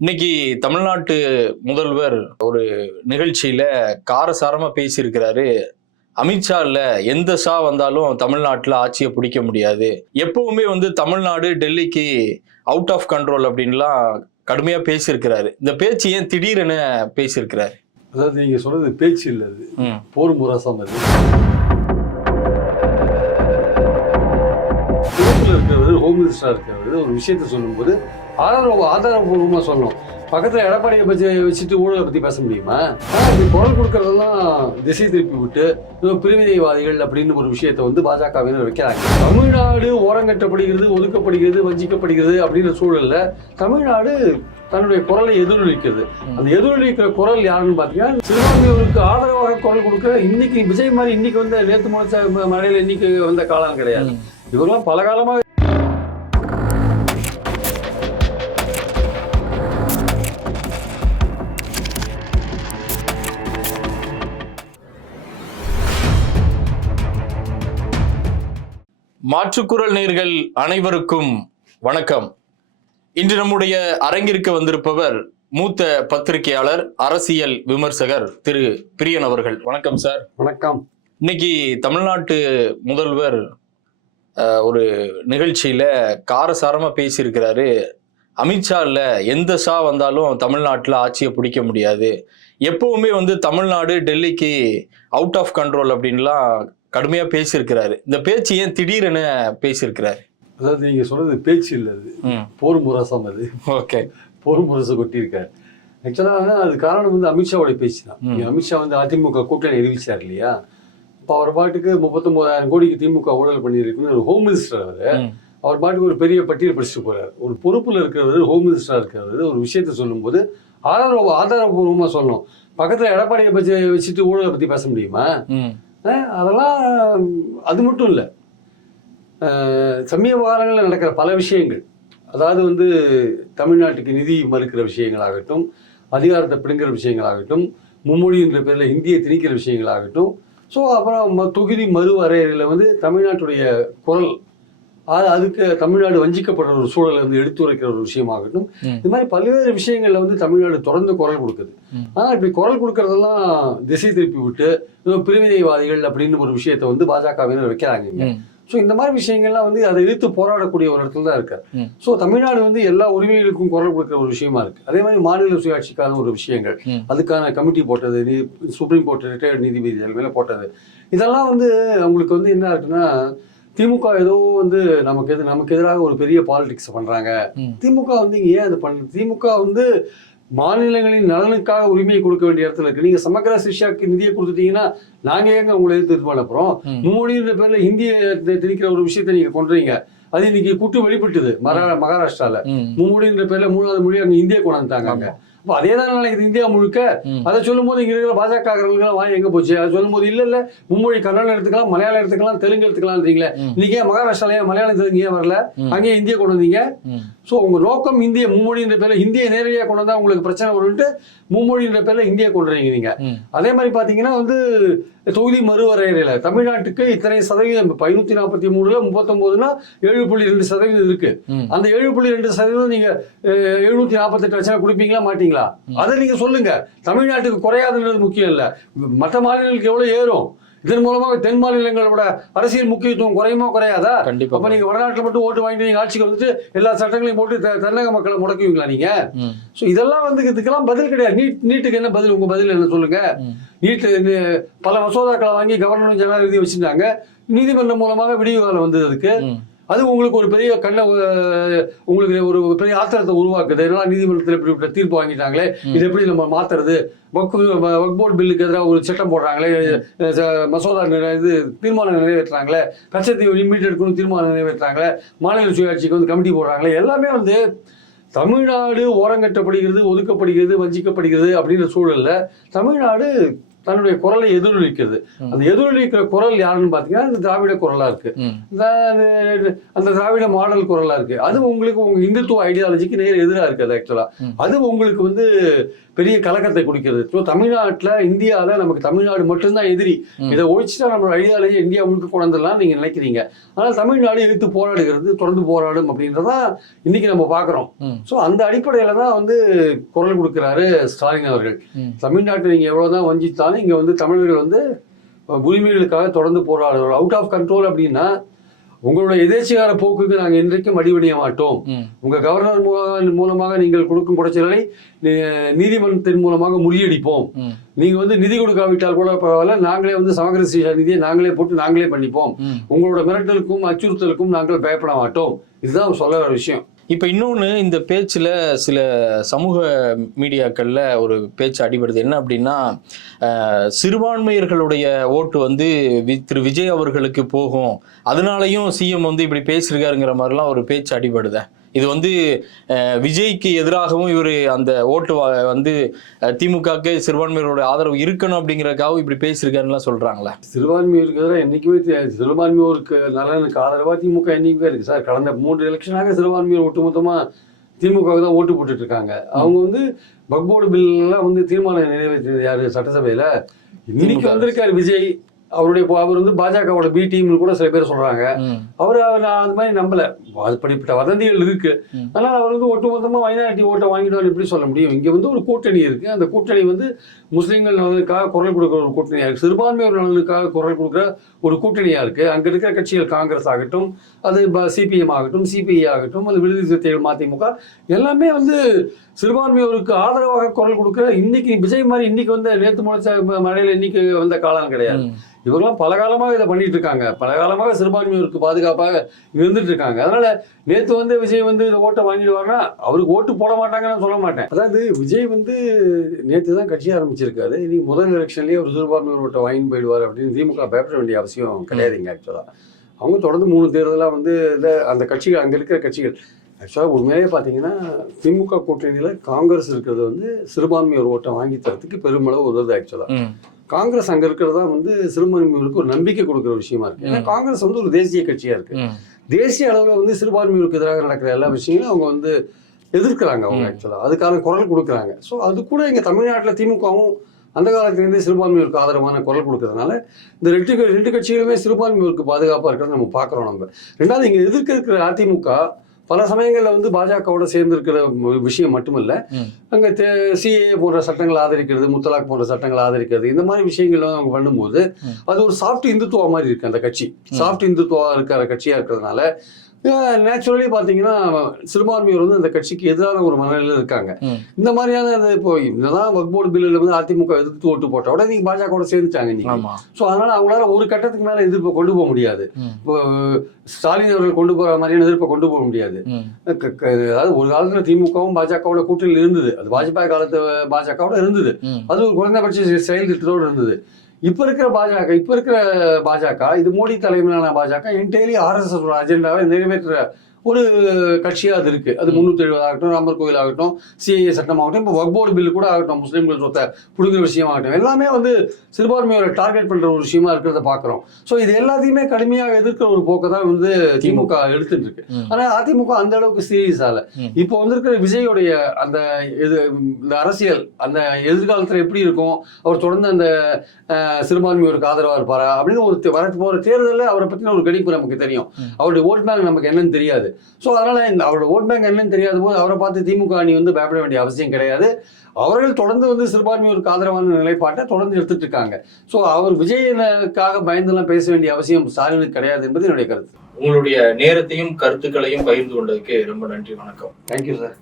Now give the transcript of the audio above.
இன்னைக்கு தமிழ்நாட்டு முதல்வர் ஒரு நிகழ்ச்சியில காரசாரமா பேசியிருக்கிறாரு. அமித்ஷா இல்ல எந்த ஷா வந்தாலும் தமிழ்நாட்டுல ஆட்சியை பிடிக்க முடியாது. எப்பவுமே வந்து தமிழ்நாடு டெல்லிக்கு அவுட் ஆஃப் கண்ட்ரோல் அப்படின்லாம் கடுமையா பேசியிருக்கிறாரு. இந்த பேச்சு ஏன் திடீரென பேசியிருக்கிறாரு? அதாவது நீங்க சொல்றது பேச்சு இல்லை அது. போர் முரசம் அது. இருக்கிறவர் ஹோம் மினிஸ்டரா இருக்கிறவர் ஒரு விஷயத்த சொல்லும்போது ஆதார ஆதாரபூர்வமா சொல்லணும். பக்கத்துல எடப்பாடியை பற்றி வச்சுட்டு ஊழலை பத்தி பேச முடியுமா? ஆனா இப்படி குரல் கொடுக்கறதெல்லாம் திசை திருப்பி விட்டு பிரிவினைவாதிகள் அப்படின்னு ஒரு விஷயத்தை வந்து பாஜகவினர் வைக்கிறாங்க. தமிழ்நாடு ஓரங்கட்டப்படுகிறது ஒதுக்கப்படுகிறது வஞ்சிக்கப்படுகிறது அப்படின்ற சூழல்ல தமிழ்நாடு தன்னுடைய குரலை எதிரொலிக்கிறது. அந்த எதிரொலிக்கிற குரல் யாருன்னு பார்த்தீங்கன்னா சிறுபான்மையோருக்கு ஆதரவாக குரல் கொடுக்குற இன்னைக்கு விஜய் மாதிரி இன்னைக்கு வந்து நேத்து முளைச்ச ம- மழையில இன்னைக்கு வந்த காலம் கிடையாது. இவரெல்லாம் பல காலமாக மாற்றுக்குரல் நேர்கள் அனைவருக்கும் வணக்கம். இன்று நம்முடைய அரங்கிற்கு வந்திருப்பவர் மூத்த பத்திரிகையாளர் அரசியல் விமர்சகர் திரு பிரியன் அவர்கள். வணக்கம் சார். வணக்கம். இன்னைக்கு தமிழ்நாட்டு முதல்வர் ஒரு நிகழ்ச்சியில காரசாரமா பேசியிருக்கிறாரு. அமித்ஷா இல்ல எந்த ஷா வந்தாலும் தமிழ்நாட்டுல ஆட்சியை பிடிக்க முடியாது. எப்பவுமே வந்து தமிழ்நாடு டெல்லிக்கு அவுட் ஆஃப் கண்ட்ரோல் அப்படின்லாம் கடுமையா பேசியிருக்கிறாரு. இந்த பேச்சு ஏன் திடீரென பேசியிருக்கிறாரு? அதாவது நீங்க சொல்றது பேச்சு இல்லை அது. போர் முரசம் அது. ஓகே. போர் முரசை கொட்டியிருக்காரு. ஆக்சுவலாக அது காரணம் வந்து அமித்ஷாவோட பேச்சு தான். அமித்ஷா வந்து அதிமுக கூட்டணி அறிவிச்சார் இல்லையா? இப்போ அவர் பாட்டுக்கு முப்பத்தொன்பதாயிரம் கோடிக்கு திமுக ஊழல் பண்ணியிருக்குன்னு ஒரு ஹோம் மினிஸ்டர் அவர் அவர் பாட்டுக்கு ஒரு பெரிய பட்டியல் படிச்சுட்டு போறாரு. ஒரு பொறுப்புல இருக்கிறவர் ஹோம் மினிஸ்டரா இருக்கிறவர் ஒரு விஷயத்த சொல்லும்போது ஆதார ஆதாரபூர்வமா சொல்லணும். பக்கத்துல எடப்பாடியை பற்றி வச்சுட்டு ஊழலை பத்தி பேச முடியுமா? அதெல்லாம் அது மட்டும் இல்லை. சமீப காலங்களில் நடக்கிற பல விஷயங்கள். அதாவது வந்து தமிழ்நாட்டுக்கு நிதி மறுக்கிற விஷயங்களாகட்டும் அதிகாரத்தை பிடுங்குற விஷயங்களாகட்டும் மும்மொழி என்ற பேரில் ஹிந்தியை திணிக்கிற விஷயங்களாகட்டும். ஸோ அப்புறம் ம- தொகுதி மறுவரையறையில் வந்து தமிழ்நாட்டுடைய குரல் அதுக்கு தமிழ்நாடு வஞ்சிக்கப்படுற ஒரு சூழலை வந்து எடுத்துரைக்கிற ஒரு விஷயமாகட்டும். இது மாதிரி பல்வேறு விஷயங்கள்ல வந்து தமிழ்நாடு தொடர்ந்து குரல் கொடுக்குது ம். ஆனால் இப்படி குரல் கொடுக்கறதெல்லாம் திசை திருப்பி விட்டு பிரிவினைவாதிகள் அப்படின்னு ஒரு விஷயத்தை வந்து பாஜகவினர் வைக்கிறாங்க ஸோ இந்த மாதிரி விஷயங்கள்லாம் வந்து அதை எதிர்த்து போராடக்கூடிய ஒரு இடத்துல தான் இருக்கு. ஸோ தமிழ்நாடு வந்து எல்லா உரிமைகளுக்கும் குரல் கொடுக்குற ஒரு விஷயமா இருக்கு அதே மாதிரி மாநில சுயாட்சிக்கான ஒரு விஷயங்கள். அதுக்கான கமிட்டி போட்டது சுப்ரீம் கோர்ட் ரிட்டையர்ட் நீதிபதி தலைமையில போட்டது இதெல்லாம் வந்து அவங்களுக்கு வந்து என்ன இருக்குன்னா திமுக ஏதோ வந்து நமக்கு எது நமக்கு எதிராக ஒரு பெரிய பாலிடிக்ஸ் பண்றாங்க. திமுக வந்து இங்க ஏன் அது பண்ண திமுக வந்து மாநிலங்களின் நலனுக்காக உரிமையை கொடுக்க வேண்டிய இடத்துல இருக்கு. நீங்க சமக்கர சிஷ்யாக்கு நிதியை கொடுத்துட்டீங்கன்னா நாங்க ஏங்க உங்களை எதிர்த்து இது பண்ண போறோம்? ம். மும்மொழின்ற பேர்ல ஹிந்தியை திணிக்கிற ஒரு விஷயத்தை நீங்க கொண்டுறீங்க அது இன்னைக்கு குட்டு வெளிப்பட்டது. மகா மகாராஷ்டிரால. ம், மும்மொழின்ற பேர்ல மூணாவது மொழி அங்க இந்தியை கொண்டாந்துட்டாங்க அப்ப அதே தான் நினைக்குது இந்தியா முழுக்க. அதை சொல்லும்போது இங்க இருக்கிற பாஜக வாங்கி எங்க போச்சு? அதை சொல்லும்போது இல்ல இல்ல. மும்மொழி கன்னடம் எடுத்துக்கலாம் மலையாளம் எடுத்துக்கலாம் தெலுங்கு எடுத்துக்கலாம்ன்றீங்களே ம். இன்னைக்கு ஏன் மகாராஷ்டிரால ஏன் மலையாளம் தெலுங்கு ஏன் வரல. அங்கேயே இந்திய கொண்டு வந்தீங்க. ஸோ உங்க நோக்கம் இந்திய மும்மொழின்ற பேர்ல ஹிந்தியை நேரடியாக கொண்டு வந்தா உங்களுக்கு பிரச்சனை வரும்ட்டு மும்மொழின்ற பேர்ல இந்தியை கொண்டு வரீங்க அதே மாதிரி பாத்தீங்கன்னா வந்து தொகுதி மறுவரையறையில தமிழ்நாட்டுக்கு இத்தனை சதவீதம் இப்ப ஐநூத்தி நாற்பத்தி மூணுல முப்பத்தொன்பதுனா ஏழு புள்ளி ரெண்டு சதவீதம் இருக்கு. அந்த ஏழு புள்ளி ரெண்டு சதவீதம் நீங்க எழுநூத்தி நாற்பத்தெட்டு லட்சம் கொடுப்பீங்களா மாட்டீங்களா? அதை நீங்க சொல்லுங்க. தமிழ்நாட்டுக்கு குறையாதுன்றது முக்கியம் இல்ல. மற்ற மாநிலங்களுக்கு எவ்வளவு ஏறும்? இதன் மூலமாக தென் மாநிலங்களோட அரசியல் முக்கியத்துவம் குறையுமா குறையாதா? கண்டிப்பா அப்ப நீங்க வடநாட்டுல மட்டும் ஓட்டு வாங்கிட்டு நீங்க ஆட்சிக்கு வந்துட்டு எல்லா சட்டங்களையும் போட்டு தென்னக மக்களை முடக்குவீங்களா நீங்க? ஸோ இதெல்லாம் வந்து இதுக்கெல்லாம் பதில் கிடையாது. நீட் நீட்டுக்கு என்ன பதில்? உங்க பதில் என்ன சொல்லுங்க. நீட்டு பல மசோதாக்களை வாங்கி கவர்னர் ஜனாதிபதி வச்சிருந்தாங்க. நீதிமன்றம் மூலமாக விடிவு காலம் வந்தது அதுக்கு. அது உங்களுக்கு ஒரு பெரிய கண்ண உங்களுக்கு ஒரு பெரிய ஆத்திரத்தை உருவாக்குது. எல்லாம் நீதிமன்றத்தில் இப்படி இப்படி தீர்ப்பு வாங்கிட்டாங்களே? இது எப்படி நம்ம மாத்துறது? வக் வக் போர்டு பில்லுக்கு எதிராக ஒரு சட்டம் போடுறாங்களே? மசோதா இது தீர்மானம் நிறைவேற்றுறாங்களே? கச்சத்தீவு லிமிட் எடுக்கணும் தீர்மானம் நிறைவேற்றுறாங்களே? மாநில சுயாட்சிக்கு வந்து கமிட்டி போடுறாங்களே? எல்லாமே வந்து தமிழ்நாடு ஓரங்கட்டப்படுகிறது ஒதுக்கப்படுகிறது வஞ்சிக்கப்படுகிறது அப்படின்ற சூழல்ல தமிழ்நாடு தன்னுடைய குரலை எதிரொலிக்கிறது. அந்த எதிரொலிக்கிற குரல் யாருன்னு பாத்தீங்கன்னா இந்த திராவிட குரலா இருக்கு. அந்த திராவிட மாடல் குரலா இருக்கு. அது உங்களுக்கு உங்க இந்துத்துவ ஐடியாலஜிக்கு நேர் எதிரா இருக்கு அது ஆக்சுவலா ம். அது உங்களுக்கு வந்து பெரிய கலக்கத்தை குடிக்கிறது. ஸோ தமிழ்நாட்டுல இந்தியால நமக்கு தமிழ்நாடு மட்டும்தான் எதிரி. இதை ஒழிச்சுட்டா நம்மளோட ஐடியாலஜி இந்தியா முழுக்க கொண்டு வந்துடலாம் நீங்க நினைக்கிறீங்க. ஆனால் தமிழ்நாடு எதிர்த்து போராடுகிறது தொடர்ந்து போராடும் அப்படின்றதான் இன்னைக்கு நம்ம பாக்குறோம். ம், ஸோ அந்த அடிப்படையில தான் வந்து குரல் கொடுக்கிறாரு ஸ்டாலின் அவர்கள். தமிழ்நாட்டை நீங்க எவ்வளவுதான் வஞ்சித்தாலும் இங்க வந்து தமிழர்கள் வந்து உரிமைகளுக்காக தொடர்ந்து போராடுறோம். அவுட் ஆஃப் கண்ட்ரோல் அப்படின்னா உங்களோட எதேச்சிகார போக்குக்கு நாங்கள் என்றைக்கும் அடிபணிய மாட்டோம். ம், உங்க கவர்னர் மூல- மூலமாக நீங்கள் கொடுக்கும் குடைச்சல்களை நீ- நீதிமன்றத்தின் மூலமாக முறியடிப்போம். ம், நீங்க வந்து நிதி கொடுக்காவிட்டால் கூட பரவாயில்ல நாங்களே வந்து சமகர சிகிச்சா நிதியை நாங்களே போட்டு நாங்களே பண்ணிப்போம். உங்களோட மிரட்டலுக்கும் அச்சுறுத்தலுக்கும் நாங்கள் பயப்பட மாட்டோம். இதுதான் சொல்ல விஷயம். இப்போ இன்னொன்று இந்த பேச்சில் சில சமூக மீடியாக்களில் ஒரு பேச்சு அடிபடுது. என்ன அப்படின்னா சிறுபான்மையர்களுடைய ஓட்டு வந்து வி- திரு விஜய் அவர்களுக்கு போகும். அதனாலையும் சிஎம் வந்து இப்படி பேசியிருக்காருங்கிற மாதிரிலாம் ஒரு பேச்சு அடிபடுதேன் இது வந்து விஜய்க்கு எதிராகவும் இவர் அந்த ஓட்டு வந்து திமுகக்கு சிறுபான்மையரோட ஆதரவு இருக்கணும் அப்படிங்கறதுக்காகவும் இப்படி பேசியிருக்காருலாம் சொல்றாங்களே. சிறுபான்மையோருக்கு எதிராக என்னைக்குமே தெரியாது. சிறுபான்மையோருக்கு நலனுக்கு ஆதரவா திமுக என்னைக்குமே இருக்கு. சார் கடந்த மூன்று எலெக்ஷனாக சிறுபான்மையோர் ஒட்டுமொத்தமா திமுகவுக்கு தான் ஓட்டு போட்டுட்டு இருக்காங்க அவங்க வந்து பக்போர்டு பில் எல்லாம் வந்து தீர்மானம் நிறைவேற்றியது யாரு? சட்டசபையில? இன்னைக்கு. வந்திருக்காரு விஜய். அவருடைய அவர் வந்து பாஜகவோட பி டீம்னு கூட சில பேர் சொல்றாங்க. அவர் நான் அந்த மாதிரி நம்பல. அதுபடிப்பட்ட வதந்திகள் இருக்கு. ம். ஆனால் அவர் வந்து ஒட்டுமொத்தமா மைனாரிட்டி ஓட்டை வாங்கிட்டு எப்படி சொல்ல முடியும்? இங்க வந்து ஒரு கூட்டணி இருக்கு. அந்த கூட்டணி வந்து முஸ்லீம்கள் நலனுக்காக குரல் கொடுக்குற ஒரு கூட்டணியா இருக்கு. சிறுபான்மையோர் நலனுக்காக குரல் கொடுக்குற ஒரு கூட்டணியா இருக்கு. அங்க இருக்கிற கட்சிகள் காங்கிரஸ் ஆகட்டும் அது சிபிஎம் ஆகட்டும் சிபிஐ ஆகட்டும் அது விடுதலை சிறுத்தைகள் மதிமுக எல்லாமே வந்து சிறுபான்மையோருக்கு ஆதரவாக குரல் கொடுக்குற இன்னைக்கு விஜய் மாதிரி இன்னைக்கு வந்து நேத்து முளைச்ச மழையில இன்னைக்கு வந்த காலம் கிடையாது. இவங்களாம் பல காலமாக இதை பண்ணிட்டு இருக்காங்க பல காலமாக சிறுபான்மையோருக்கு பாதுகாப்பாக இருந்துட்டு இருக்காங்க அதனால நேத்து வந்து விஜய் வந்து இந்த ஓட்டை வாங்கிடுவாங்கன்னா அவருக்கு ஓட்டு போட மாட்டாங்கன்னு சொல்ல மாட்டேன். அதாவது விஜய் வந்து நேத்து தான் கட்சி ஆரம்பிச்சிருக்காரு. இன்னைக்கு முதல் எலெக்ஷன்லேயே ஒரு சிறுபான்மையோர் ஓட்டை வாங்கி போயிடுவார் அப்படின்னு திமுக பயப்பட வேண்டிய அவசியம் கிடையாதுங்க ஆக்சுவலாக அவங்க தொடர்ந்து மூணு தேர்தலாக வந்து இந்த அந்த கட்சிகள் அங்கே இருக்கிற கட்சிகள். ஆக்சுவலாக உண்மையிலேயே பார்த்தீங்கன்னா திமுக கூட்டணியில் காங்கிரஸ் இருக்கிறது வந்து சிறுபான்மையோர் ஓட்டை வாங்கி தரத்துக்கு பெருமளவு உதவுது ஆக்சுவலாக காங்கிரஸ் அங்க இருக்கிறதா வந்து சிறுபான்மையினருக்கு ஒரு நம்பிக்கை கொடுக்குற விஷயமா இருக்கு. ஏன்னா. காங்கிரஸ் வந்து ஒரு தேசிய கட்சியா இருக்கு. தேசிய அளவுல வந்து சிறுபான்மையினருக்கு எதிராக நடக்கிற எல்லா விஷயங்களும் அவங்க வந்து எதிர்க்கிறாங்க அவங்க ம். ஆக்சுவலா அதுக்கான குரல் கொடுக்குறாங்க. ஸோ அது கூட இங்க தமிழ்நாட்டுல திமுகவும் அந்த காலத்திலேருந்தே சிறுபான்மையோருக்கு ஆதரவான குரல் கொடுக்கறதுனால இந்த ரெண்டு ரெண்டு கட்சிகளுமே சிறுபான்மையோருக்கு பாதுகாப்பா இருக்கிறத நம்ம பார்க்குறோம் நம்ம. ரெண்டாவது இங்க எதிர்க்க இருக்கிற அதிமுக பல சமயங்கள்ல வந்து பாஜகவோட சேர்ந்து இருக்கிற விஷயம் மட்டுமல்ல. அங்க சிஏ போன்ற சட்டங்களை ஆதரிக்கிறது முத்தலாக் போன்ற சட்டங்களை ஆதரிக்கிறது இந்த மாதிரி விஷயங்கள்லாம் அவங்க பண்ணும்போது. அது ஒரு சாஃப்ட் இந்துத்துவா மாதிரி இருக்கு அந்த கட்சி சாஃப்ட் இந்துத்துவா இருக்கிற கட்சியா இருக்கிறதுனால நேச்சுரலி பார்த்தீங்கன்னா சிறுபான்மையோர் வந்து அந்த கட்சிக்கு எதிரான ஒரு மனநிலையில் இருக்காங்க. இந்த மாதிரியான அந்த இப்போ என்னதான் வக்போர்டு பில்லில் வந்து அதிமுக எதிர்த்து ஓட்டு போட்ட உடனே நீங்க பாஜகவோட சேர்ந்துட்டாங்க ஆமா. ஸோ அதனால அவங்களால ஒரு கட்டத்துக்கு மேல எதிர்ப்பை கொண்டு போக முடியாது. இப்போ ஸ்டாலின் அவர்கள் கொண்டு போற மாதிரியான எதிர்ப்பை கொண்டு போக முடியாது. அதாவது ஒரு காலத்துல திமுகவும் பாஜகவோட கூட்டணியில் இருந்தது. அது வாஜ்பாய் காலத்து பாஜகவோட இருந்தது. அது ஒரு குறைந்தபட்ச செயல் திட்டத்தோடு இருந்தது. இப்ப இருக்கிற பாஜக இப்ப இருக்கிற பாஜக இது மோடி தலைமையிலான பாஜக என்டையர்லி ஆர்எஸ்எஸ் அஜெண்டாவை நிறைவேற்ற ஒரு கட்சியா அது இருக்கு. அது முன்னூத்தி எழுபது ஆகட்டும் ராமர் கோயில் ஆகட்டும் சிஏ சட்டம் ஆகட்டும் இப்போ வக்போர்டு பில் கூட ஆகட்டும் முஸ்லீம்கள் சொத்தை பிடுங்குற விஷயம் ஆகட்டும் எல்லாமே வந்து சிறுபான்மையோரை டார்கெட் பண்ற ஒரு விஷயமா இருக்கிறத பாக்குறோம். ஸோ இது எல்லாத்தையுமே கடுமையாக எதிர்க்கிற ஒரு போக்கை தான் வந்து திமுக. எடுத்துட்டு இருக்கு ம். ஆனா அதிமுக அந்த அளவுக்கு சீரியஸ் ஆகல. இப்போ வந்திருக்கிற விஜயோடைய அந்த இது இந்த அரசியல் அந்த எதிர்காலத்துல எப்படி இருக்கும்? அவர் தொடர்ந்து அந்த சிறுபான்மையோருக்கு ஆதரவா இருப்பாரா? அப்படின்னு ஒரு வர போற தேர்தலில் அவரை பத்தின ஒரு கணிப்பு நமக்கு தெரியும். அவருடைய ஓட் பேங்க் நமக்கு என்னன்னு தெரியாது. ஸோ அதனால இந்த அவரோட ஓட் பேங்க் என்னன்னு தெரியாத போது அவரை பார்த்து திமுக அணி வந்து பயப்பட வேண்டிய அவசியம் கிடையாது. அவர்கள் தொடர்ந்து வந்து சிறுபான்மையோருக்கு ஆதரவான நிலைப்பாட்டை தொடர்ந்து எடுத்துட்டு இருக்காங்க. ஸோ அவர் விஜயனுக்காக பயந்துலாம் பேச வேண்டிய அவசியம் ஸ்டாலினுக்கு கிடையாது என்பது என்னுடைய கருத்து. உங்களுடைய நேரத்தையும் கருத்துக்களையும் பகிர்ந்து கொண்டதுக்கு ரொம்ப நன்றி வணக்கம். Thank you sir